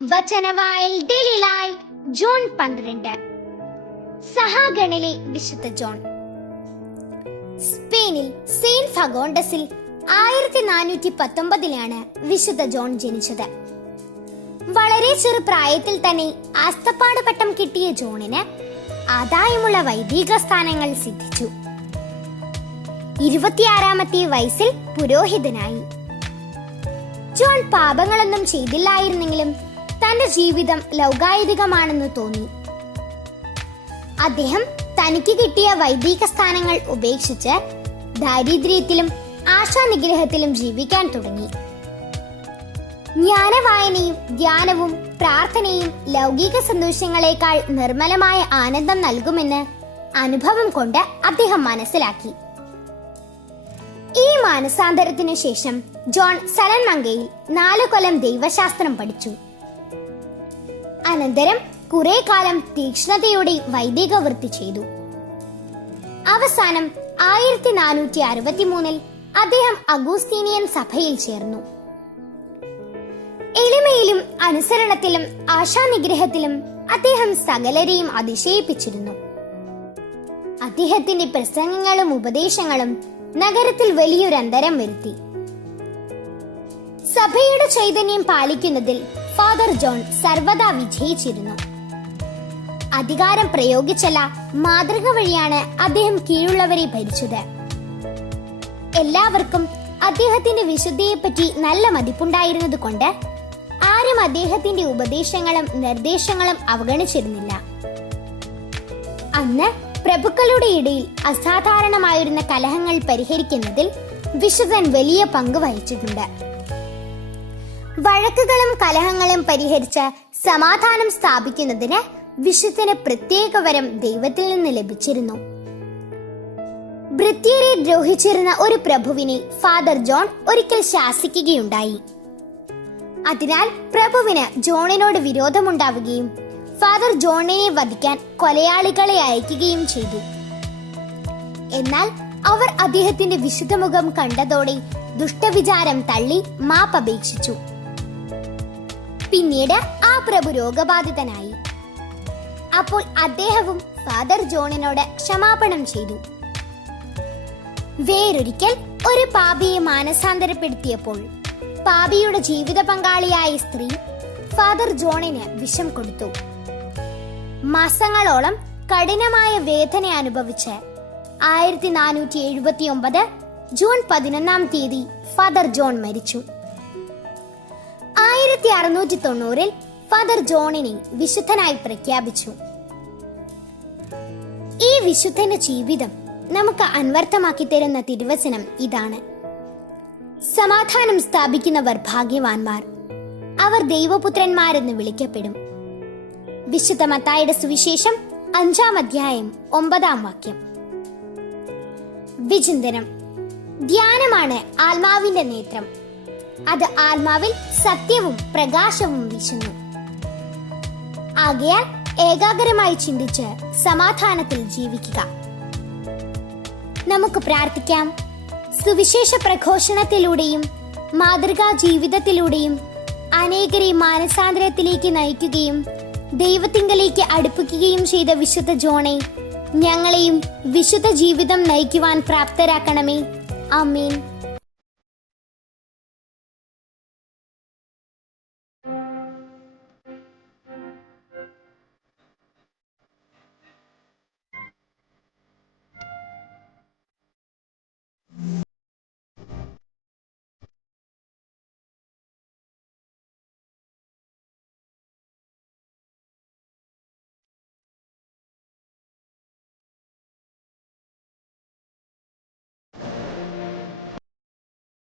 Vachanavayal daily live June 12. സഹാഗണിലെ വിശുദ്ധ John. സ്പെയിനിൽ Saint ഫഗോണ്ടസിൽ 1419 വിശുദ്ധ ജോൺ ജനിച്ചത്. വളരെ ചെറുപ്രായത്തിൽ തന്നെ ആസ്തപ്പാട് പട്ടം കിട്ടിയ ജോണിന് ആദായമുള്ള വൈദിക സ്ഥാനങ്ങൾ സിദ്ധിച്ചു. 26-ാമത്തെ വയസ്സിൽ പുരോഹിതനായി. ജോൺ പാപങ്ങളൊന്നും ചെയ്തില്ലായിരുന്നെങ്കിലും തന്റെ ജീവിതം ലൗകായികമാണെന്ന് തോന്നി. അദ്ദേഹം തനിക്ക് കിട്ടിയ വൈദിക സ്ഥാനങ്ങൾ ഉപേക്ഷിച്ച് ദാരിദ്ര്യത്തിലും ആശാനിഗ്രഹത്തിലും ജീവിക്കാൻ തുടങ്ങി. ജ്ഞാനവായനയും ധ്യാനവും പ്രാർത്ഥനയും ലൗകിക സന്തോഷങ്ങളെക്കാൾ നിർമ്മലമായ ആനന്ദം നൽകുമെന്ന് അനുഭവം കൊണ്ട് അദ്ദേഹം മനസ്സിലാക്കി. ഈ മാനസാന്തരത്തിനു ശേഷം ജോൺ സലൻമങ്കയിൽ 4 കൊല്ലം ദൈവശാസ്ത്രം പഠിച്ചു. അനന്തരം കുറെ കാലം തീക്ഷ്ണതയോടെ വൈദിക വൃത്തി ചെയ്തു. അവസാനം 1463 അദ്ദേഹം അഗൂസ്തീനിയൻ സഭയിൽ ചേർന്നു. എളിമയിലും അനുസരണത്തിലും ആശാനിഗ്രഹത്തിലും അദ്ദേഹം സകലരെയും അതിശയിപ്പിച്ചിരുന്നു. അദ്ദേഹത്തിന്റെ പ്രസംഗങ്ങളും ഉപദേശങ്ങളും നഗരത്തിൽ വലിയൊരു അന്തരം വരുത്തി. സഭയുടെ ചൈതന്യം പാലിക്കുന്നതിൽ ഫാദർ ജോൺ സർവദാ വിജയിച്ചിരുന്നു. അധികാരം പ്രയോഗിച്ചല്ല, മാതൃക വഴിയാണ് അദ്ദേഹം കീഴുള്ളവരെ ഭരിച്ചത്. എല്ലാവർക്കും അദ്ദേഹത്തിന്റെ വിശുദ്ധിയെപ്പറ്റി നല്ല മതിപ്പുണ്ടായിരുന്നത് കൊണ്ട് ആരും അദ്ദേഹത്തിന്റെ ഉപദേശങ്ങളും നിർദ്ദേശങ്ങളും അവഗണിച്ചിരുന്നില്ല. അന്ന് പ്രഭുക്കളുടെ ഇടയിൽ അസാധാരണമായിരുന്ന കലഹങ്ങൾ പരിഹരിക്കുന്നതിൽ വിശുദ്ധൻ വലിയ പങ്ക് വഹിച്ചിട്ടുണ്ട്. വഴക്കുകളും കലഹങ്ങളും പരിഹരിച്ച് സമാധാനം സ്ഥാപിക്കുന്നതിന് വിശുദ്ധന് പ്രത്യേക വരം ദൈവത്തിൽ നിന്ന് ലഭിച്ചിരുന്നു. ഭൃത്യരെ ദ്രോഹിച്ചിരുന്ന ഒരു പ്രഭുവിനെ ഫാദർ ജോൺ ഒരിക്കൽ ശാസിക്കുകയുണ്ടായി. അതിനാൽ പ്രഭുവിന് ജോണിനോട് വിരോധമുണ്ടാവുകയും ഫാദർ ജോണിനെ വധിക്കാൻ കൊലയാളികളെ അയക്കുകയും ചെയ്തു. എന്നാൽ അവർ അദ്ദേഹത്തിന്റെ വിശുദ്ധമുഖം കണ്ടതോടെ ദുഷ്ടവിചാരം തള്ളി മാപ്പപേക്ഷിച്ചു. പിന്നീട് ആ പ്രഭു രോഗബാധിതനായി. അപ്പോൾ അദ്ദേഹവും ഫാദർ ജോണിനോട് ക്ഷമാപണം ചെയ്തു. വേറൊരിക്കൽ ഒരു പാപിയെ മാനസാന്തരപ്പെടുത്തിയപ്പോൾ പാപിയുടെ ജീവിത പങ്കാളിയായ സ്ത്രീ ഫാദർ ജോണിന് വിഷം കൊടുത്തു. മാസങ്ങളോളം കഠിനമായ വേദന അനുഭവിച്ച് 1479 ജൂൺ 11 ഫാദർ ജോൺ മരിച്ചു. 1690 ഫാദർ ജോണിനെ വിശുദ്ധനായി പ്രഖ്യാപിച്ചു. ഈ വിശുദ്ധന്റെ ജീവിതം നമുക്ക് അന്വർത്ഥമാക്കി തരുന്ന തിരുവചനം ഇതാണ്: സമാധാനം സ്ഥാപിക്കുന്നവർ ഭാഗ്യവാന്മാർ, അവർ ദൈവപുത്രന്മാരെന്ന് വിളിക്കപ്പെടും. വിശുദ്ധ മത്തായിയുടെ സുവിശേഷം 5-ാം അധ്യായം 9-ാം വാക്യം. വിചിന്തനം. ധ്യാനമാണ് ആത്മാവിന്റെ നേത്രം. അത് ആത്മാവിൽ സത്യവും പ്രകാശവും വീശുന്നു. ആകയാൽ ഏകാഗ്രമായി ചിന്തിച്ച് സമാധാനത്തിൽ ജീവിക്കുക. നമുക്ക് പ്രാർത്ഥിക്കാം. സുവിശേഷ പ്രഘോഷണത്തിലൂടെയും മാതൃകാ ജീവിതത്തിലൂടെയും അനേകരെ മാനസാന്തരത്തിലേക്ക് നയിക്കുകയും ദൈവത്തിങ്കലേക്ക് അടുപ്പിക്കുകയും ചെയ്ത വിശുദ്ധ ജോണെ, ഞങ്ങളെയും വിശുദ്ധ ജീവിതം നയിക്കുവാൻ പ്രാപ്തരാക്കണമേ. ആമേൻ.